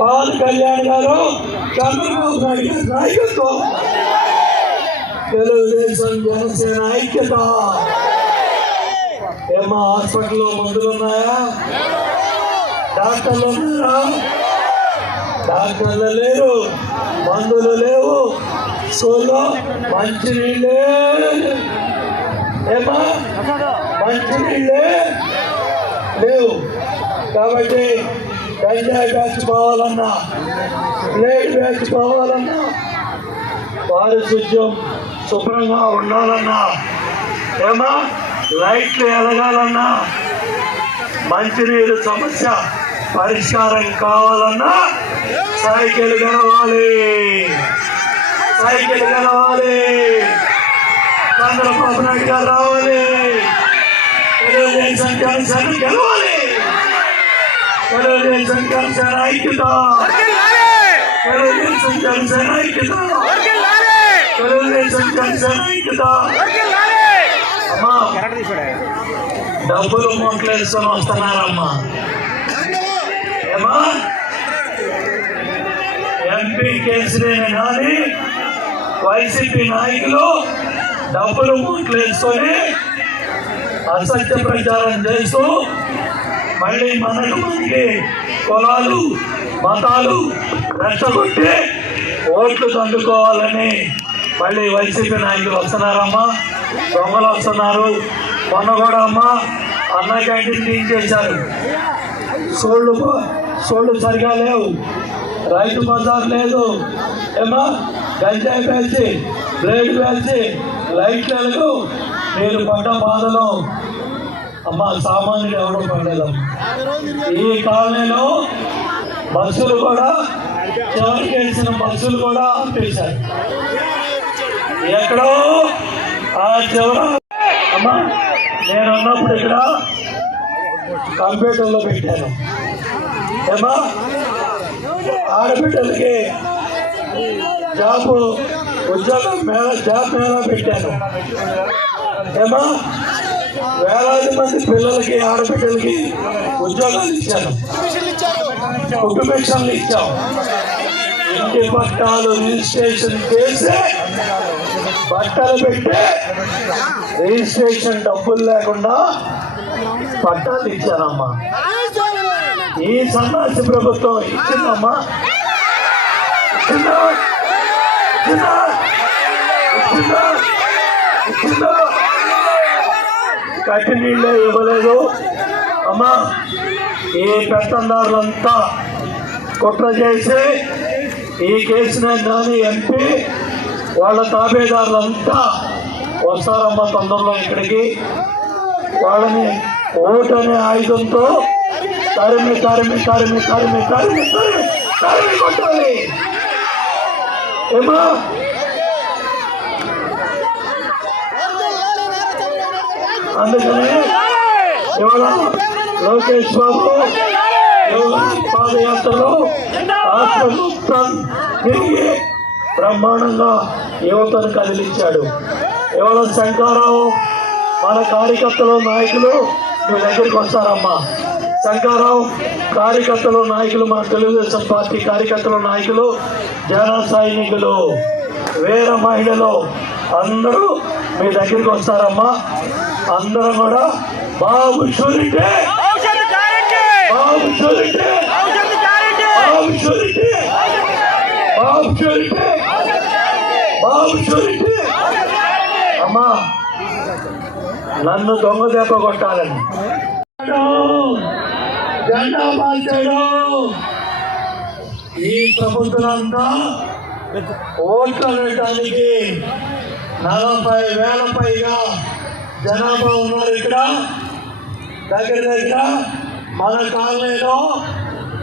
పవన్ కళ్యాణ్ గారు చంద్రబాబు నాయుడు నాయకత్వం. తెలుగుదేశం జనసేన ఐక్యత. ఏమా హాస్పిటల్లో మందులు ఉన్నాయా? డాక్టర్లు ఉన్నారా? డాక్టర్లు లేరు మందులు లేవు. స్కూల్లో మంచి నీళ్ళే ఏమా మంచి నీళ్ళే లేవు. కాబట్టి గంజాయి బ్యాచ్ పోవాలన్నా ప్లేట్ బ్యాచ్ పోవాలన్నా పారిశుద్ధ్యం శుభ్రంగా ఉండాలన్నా ఏమా లైట్లు ఎలగాలన్నా మంచినీరు సమస్య పరిష్కారం కావాలన్నా సైకిల్ గెలవాలి. సైకిల్ గెలవాలి. చంద్రబాబు నాయుడు గారు రావాలి. తెలుగుదేశం జనసేన గెలవాలి. తెలుగుదేశం జనసేన ఐక్యత తెలుగుదేశం జనసేన ఐక్యత తెలుగుదేశం జనసేన ఐక్యత డబ్బులు మూటలు వేసుకొని వస్తున్నారమ్మా ఏమా ఎంపీ కేసీని కానీ వైసీపీ నాయకులు డబ్బులు మూటలు వేసుకొని అసత్య ప్రచారం చేస్తూ మళ్ళీ మనకు మనకి కులాలు మతాలు రెచ్చగొట్టి ఓట్లు దండుకోవాలని మళ్ళీ వైసీపీ నాయకులు వస్తున్నారమ్మా. దొంగలు వస్తున్నారు. మొన్న కూడా అమ్మా అన్న క్యాంటీన్ క్లీన్ చేశారు. సోళ్ళు సోళ్ళు సరిగా లేవు. రైతు బజార్ లేదు. ఏమా గంజాయి పేల్చి బ్లేడ్ పేల్చి లైట్లు వెలుగు నేను పడ్డ బాధలో అమ్మ సామాన్యుడు ఎవరు పడలేదమ్మా ఈ కాలనీలో బస్సులు కూడా చివరికి వేసిన బస్సులు కూడా ఆపేశారు. ఎక్కడో ఆ చివర అమ్మా నేను ఉన్నప్పుడు ఇక్కడ కంప్యూటర్లో పెట్టాను. ఏమా ఆడబిడ్డలకి జాబ్ ఉద్యోగం మేళ జాబ్ మేళ పెట్టాను. ఏమా వేలాది మంది పిల్లలకి ఆడపిల్లలకి ఉద్యోగాలు ఇచ్చాను కుటుంబేషన్లు ఇచ్చాం. ఇంటి పట్టాలు రిజిస్ట్రేషన్ చేస్తే పట్టాలు పెట్టి రిజిస్ట్రేషన్ డబ్బులు లేకుండా పట్టాలు ఇచ్చానమ్మా ఈ సన్నాసి ప్రభుత్వం ఇచ్చిందమ్మా. ఇచ్చిందా? ఇచ్చిందా? ఇచ్చిందా? ఇచ్చిందా? కట్టి నీళ్ళే ఇవ్వలేదు. అమ్మా ఈ పెత్తందారులంతా కుట్ర చేసి ఈ కేసునే కానీ ఎంపీ వాళ్ళ తాబేదారులంతా వస్తారమ్మా తొందరలో ఇక్కడికి. వాళ్ళని ఓటు అనే ఆయుధంతో తరిమి తరిమి తరిమి తరిమి తరిమి తరిమి తరిమి కొట్టాలి. ఏమా అందుకని ఇవాళ లోకేష్ బాబు పాదయాత్రలో రాష్ట్రం తిరిగి బ్రహ్మాండంగా యువతను కదిలించాడు. ఇవాళ శంకారావు మన కార్యకర్తలు నాయకులు మీ దగ్గరికి వస్తారమ్మా. శంకారావు కార్యకర్తలు నాయకులు మన తెలుగుదేశం పార్టీ కార్యకర్తలు నాయకులు జన సైనికులు వేరే మహిళలు అందరూ మీ దగ్గరికి వస్తారమ్మా. అందరం కూడా బాబు షూరిటే. బాబు షూరిటే. బాబు షూరిటే. బాబు షూరిటే. బాబు షూరిటే. అమ్మా నన్ను దొంగ దెబ్బ కొట్టాలని. జెండా మార్చాడు ఈ ప్రభుత్వంతా ఓట్లు వేయడానికి నలభై వేల పైగా జనాభా ఉన్నారు ఇక్కడ. దగ్గర దగ్గర మన కాలనీలో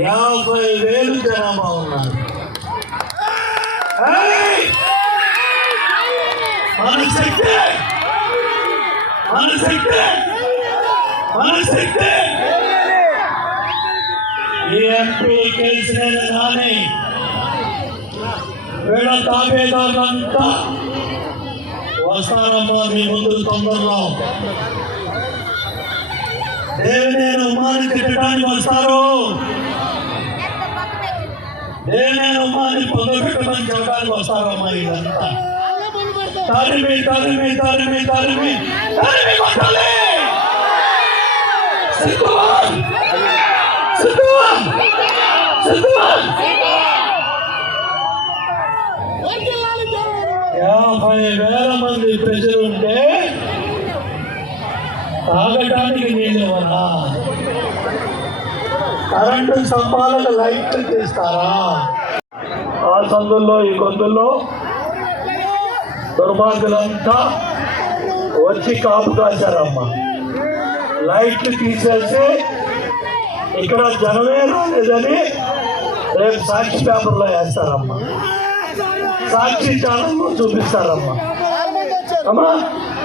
యాభై వేలు జనాభా ఉన్నారు మన శక్తి! మన శక్తి! మన శక్తి! ఈ ఎంపీ గెలిచిన కానీ వీళ్ళ తాబేదారులంతా వస్తారమ్మా మీ ముందు తొందరలో. దేవుని ఉమాని తిట్టడానికి వస్తారు. నేనేనమ్మా అని పొందబెట్టమని చెప్పడానికి వస్తారమ్మా ఇదంతా. తరిమి తరిమి తరిమి తరిమి తరిమి కొట్టాలి. సిద్ధమా సిద్ధమా సిద్ధమా యాభై వేల మంది ప్రజలుంటే తాగటానికి నీళ్ళేమన్నా కరెంటు స్తంభాలకు లైట్లు తీస్తారా? ఆ సందుల్లో ఈ గొంతుల్లో దుర్మార్గులంతా వచ్చి కాపు కాశారమ్మా లైట్లు తీసేసి ఇక్కడ జనమే రాలేదని రేపు సాక్షి పేపర్లో వేస్తారమ్మా. సాక్షి ఛానల్లో చూపిస్తారమ్మా. అమ్మా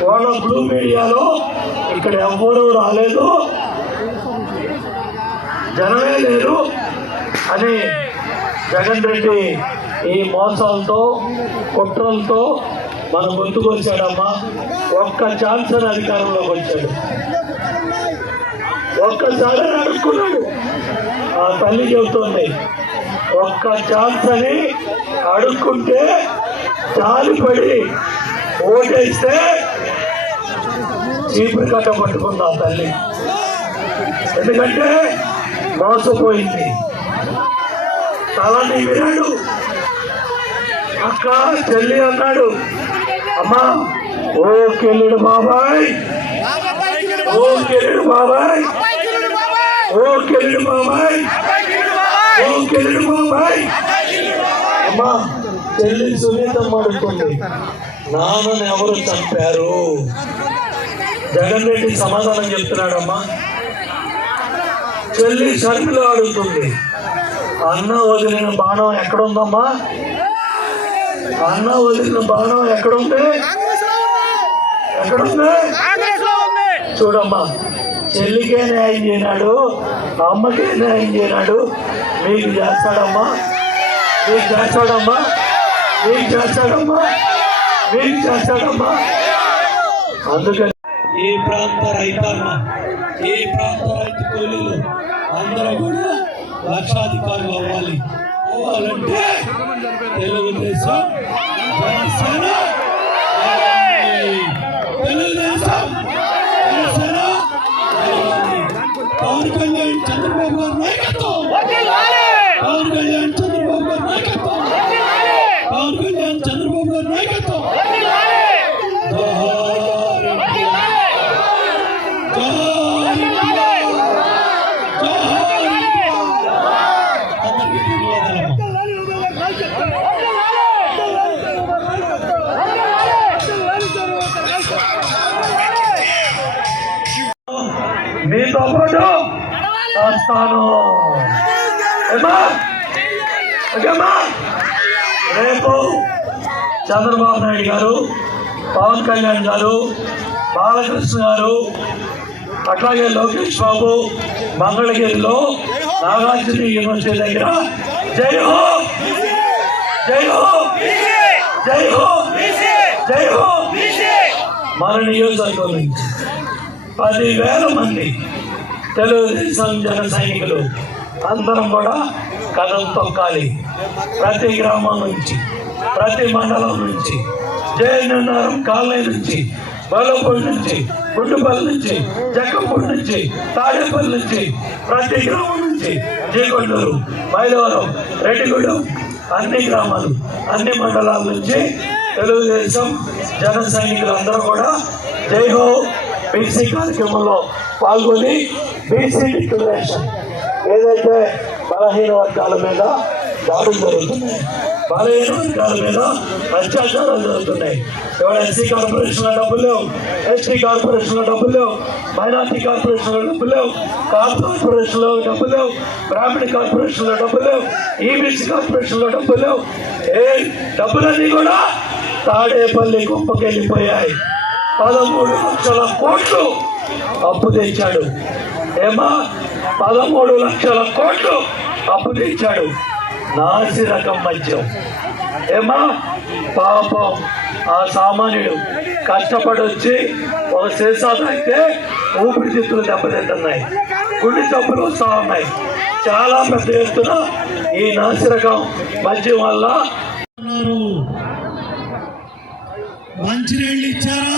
వాళ్ళ బ్లూ మీడియాలో ఇక్కడ ఎవ్వరూ రాలేదు. జనమే లేరు అని జగన్ రెడ్డి ఈ మోసాలతో కుట్రలతో మన ముందుకు వచ్చాడమ్మా. ఒక్క ఛాన్స్ అని అధికారంలోకి వచ్చాడు. ఒక్కసారి అడుక్కున్నాడు. ఆ తల్లి చెబుతోంది ఒక్క ఛాన్స్ అని అడుక్కుంటే జాలిపడి ఓటేస్తే చీపురు కట్ట పట్టుకుందా తల్లి? ఎందుకంటే మోసపోయింది తలని వినాడు అక్క చెల్లి అన్నాడు అమ్మా ఓ కెళ్ళుడు బాబాయ్. ఓ కెళ్ళుడు బాబాయ్. ఓ కెళ్ళుడు బాబాయ్. ఓ కెళ్ళుడు బాబాయ్. అమ్మా చెల్లి సునీతం అడుగుతుంది నాన్నని ఎవరు చంపారు? జగన్ రెడ్డి సమాధానం చెప్తున్నాడమ్మా. చెల్లి షర్మిల అడుగుతుంది అన్న వదిలిన బాణం ఎక్కడుందమ్మా? అన్న వదిలిన బాణం ఎక్కడుంది? ఎక్కడుంది? చూడమ్మా. చెల్లికే న్యాయం చేయనాడు అమ్మకే న్యాయం చేయనాడు. మీకు చేస్తాడమ్మా. మీకు చేస్తాడమ్మా. మీకు చేస్తాడమ్మా. మీకు చేస్తాడమ్మా అందుకని ఈ ప్రాంత రైతన్న ఏ ప్రాంత రైతు కూలీలు అందరూ కూడా లక్షాధికారులు అవ్వాలి. అవ్వాలంటే తెలుగుదేశం జనసేన వస్తాను రేపు చంద్రబాబు నాయుడు గారు పవన్ కళ్యాణ్ గారు బాలకృష్ణ గారు అట్లాగే లోకేష్ బాబు మంగళగిరిలో నాగార్జున యూనివర్సిటీ దగ్గర. జై హో. జై హో. జై హో. జై హో. మన నియోజకవర్గం నుంచి పదివేల మంది తెలుగుదేశం జన సైనికులు అందరం కూడా కథలు తొక్కాలి. ప్రతి గ్రామం నుంచి ప్రతి మండలం నుంచి జయనగరం కాలనీ నుంచి బలపూడి నుంచి గుండుపల్లి నుంచి జక్కంపూడి నుంచి తాడేపల్లి నుంచి ప్రతి గ్రామం నుంచి జీకొండూరు మైలవరం రెడ్డిగూడెం అన్ని గ్రామాలు అన్ని మండలాల నుంచి తెలుగుదేశం జన సైనికులు అందరూ కూడా జై హో! బీసీ కార్యక్రమంలో పాల్గొని బీసీ డిక్లరేషన్ ఏదైతే బలహీన వర్గాల మీద దాడులు జరుగుతున్నాయి బలహీన వర్గాల మీద అత్యాచారాలు జరుగుతున్నాయి. ఎవరు ఎస్సీ కార్పొరేషన్లో డబ్బులు లేవు ఎస్టీ కార్పొరేషన్లో డబ్బులు లేవు మైనార్టీ కార్పొరేషన్లో డబ్బులు లేవు కాప్ కార్పొరేషన్లో డబ్బులు లేవు బ్రాహ్మణ కార్పొరేషన్లో డబ్బులు లేవు ఈబీసీ కార్పొరేషన్లో డబ్బులు లేవు. ఏ డబ్బులన్నీ కూడా తాడేపల్లి గొప్పకెళ్ళిపోయాయి పదమూడు లక్షల కోట్లు అప్పు తెచ్చాడు. ఏమా? పదమూడు లక్షల కోట్లు అప్పు తెచ్చాడు. నాసి రకం మద్యం. ఏమా? పాపం ఆ సామాన్యుడు కష్టపడి వచ్చి ఒక సీసా తాగితే ఊపిరితిత్తులు దెబ్బతింటున్నాయి. గుండె జబ్బులు వస్తూ ఉన్నాయి. చాలా పెద్ద ఎత్తున ఈ నాసిరకం మద్యం వల్ల మంచి మంచినీళ్ళు ఇచ్చారా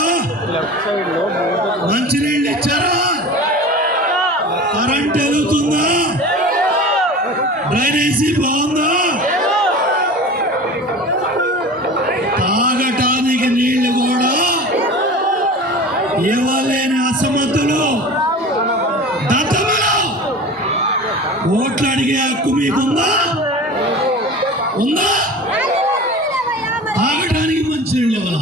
మంచినీళ్ళు ఇచ్చారా కరెంట్ వెలుగుతుందా డ్రైనేజీ బాగుందా తాగటానికి నీళ్ళు కూడా ఇవ్వలేని అసమర్థులు దత్తములు ఓట్లు అడిగే హక్కు మీకుందా ఉందా తాగటానికి మంచినీళ్ళు ఇవ్వాలా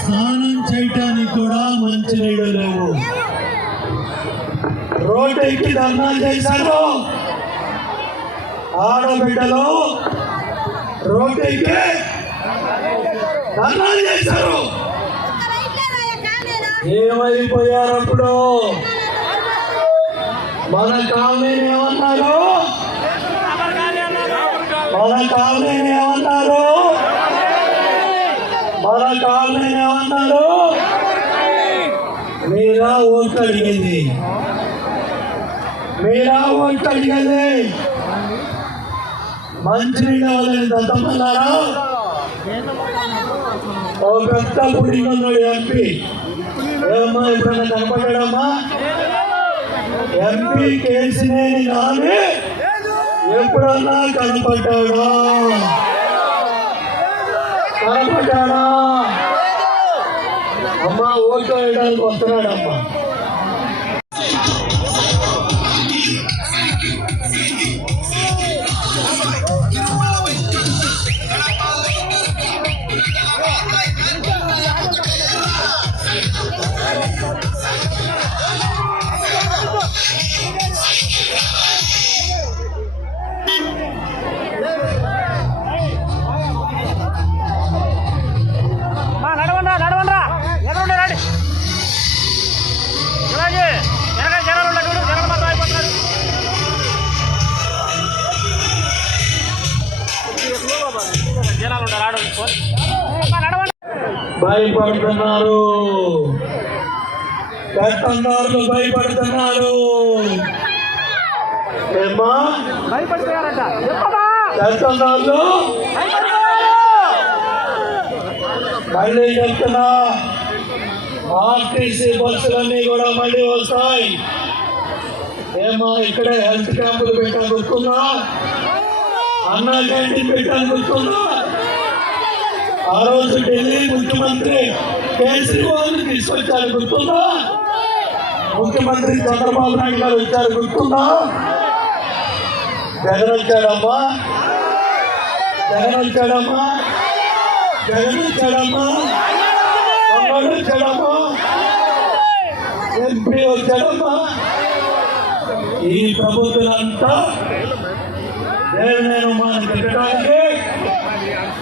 స్నానం చేయటానికి కూడా మంచినీళ్ళు లేవు రోడ్డు ఎక్కి చేశారు. ఆడబిడ్డలు రోడ్డు ఎక్కి చేశారు. ఏమైపోయారు అప్పుడు మన కాలనీని ఏమన్నారు మన కాలనీని ఏమన్నారు మన కాలనీ ఏమన్నారు మీరా ఓట్లు అడిగింది మీరా ఓట్లు అడిగేది మంచినీళ్ళు ఇవ్వలేదు దత్తమన్నారా ఓ పెద్ద పుడి ఉన్నాడు ఎంపీ. ఏమమ్మా ఎప్పుడైనా కనపడ్డాడమ్మా? ఎంపీ కేసినేని నాని ఎప్పుడన్నా కనపడ్డాడా? కనపడ్డాడా? అమ్మా ఓట్లు వేయడానికి వస్తున్నాడమ్మా. భయపడుతున్నారు. పెత్తందారులు భయపడుతున్నారు పెత్తందారులు మళ్ళీ చెప్తున్నా. ఆర్టీసీ బస్సులన్నీ కూడా మళ్ళీ వస్తాయి. ఏమో ఇక్కడే హెల్త్ క్యాంపులు పెట్టాను గుర్తుందా అన్నా క్యాంటీన్ పెట్టాను గుర్తుందా ఆ రోజు ఢిల్లీ ముఖ్యమంత్రి కేజ్రీవాల్ తీసుకొచ్చారు గుర్తుందా? ముఖ్యమంత్రి చంద్రబాబు నాయుడు గారు వచ్చారు గుర్తుందా? జగన్ వచ్చాడమ్మా జగన్ వచ్చాడమ్మా జగన్ వచ్చాడమ్మా తమ్ముడు వచ్చాడమ్మా ఎంపీ వచ్చాడమ్మా ఈ ప్రభుత్వాలంతా నేను మనం పెట్టడానికి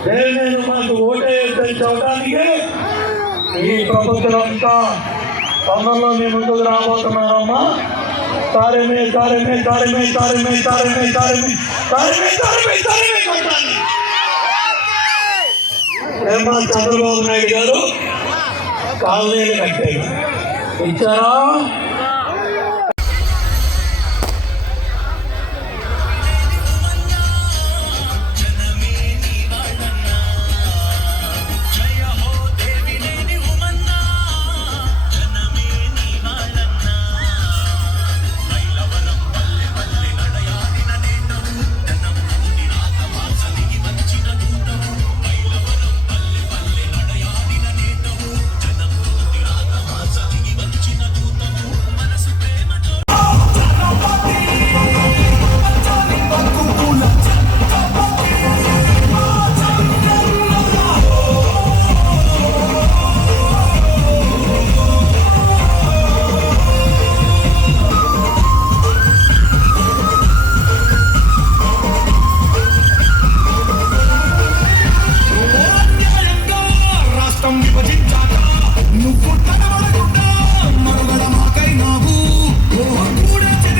నేను మనకు ఓటేయద్దని చెప్పడానికి ఈ ప్రభుత్వాలంతా తొందరలో మీ ముందుకు రాబోతున్నారమ్మా. తారమే తారమే తారమే తారమే తారమే తారమే తారమే తారమే తారమే కొట్టాలి. ఏమా చంద్రబాబు నాయుడు గారు? కాలనీలు కట్టాడు ఇచ్చారా?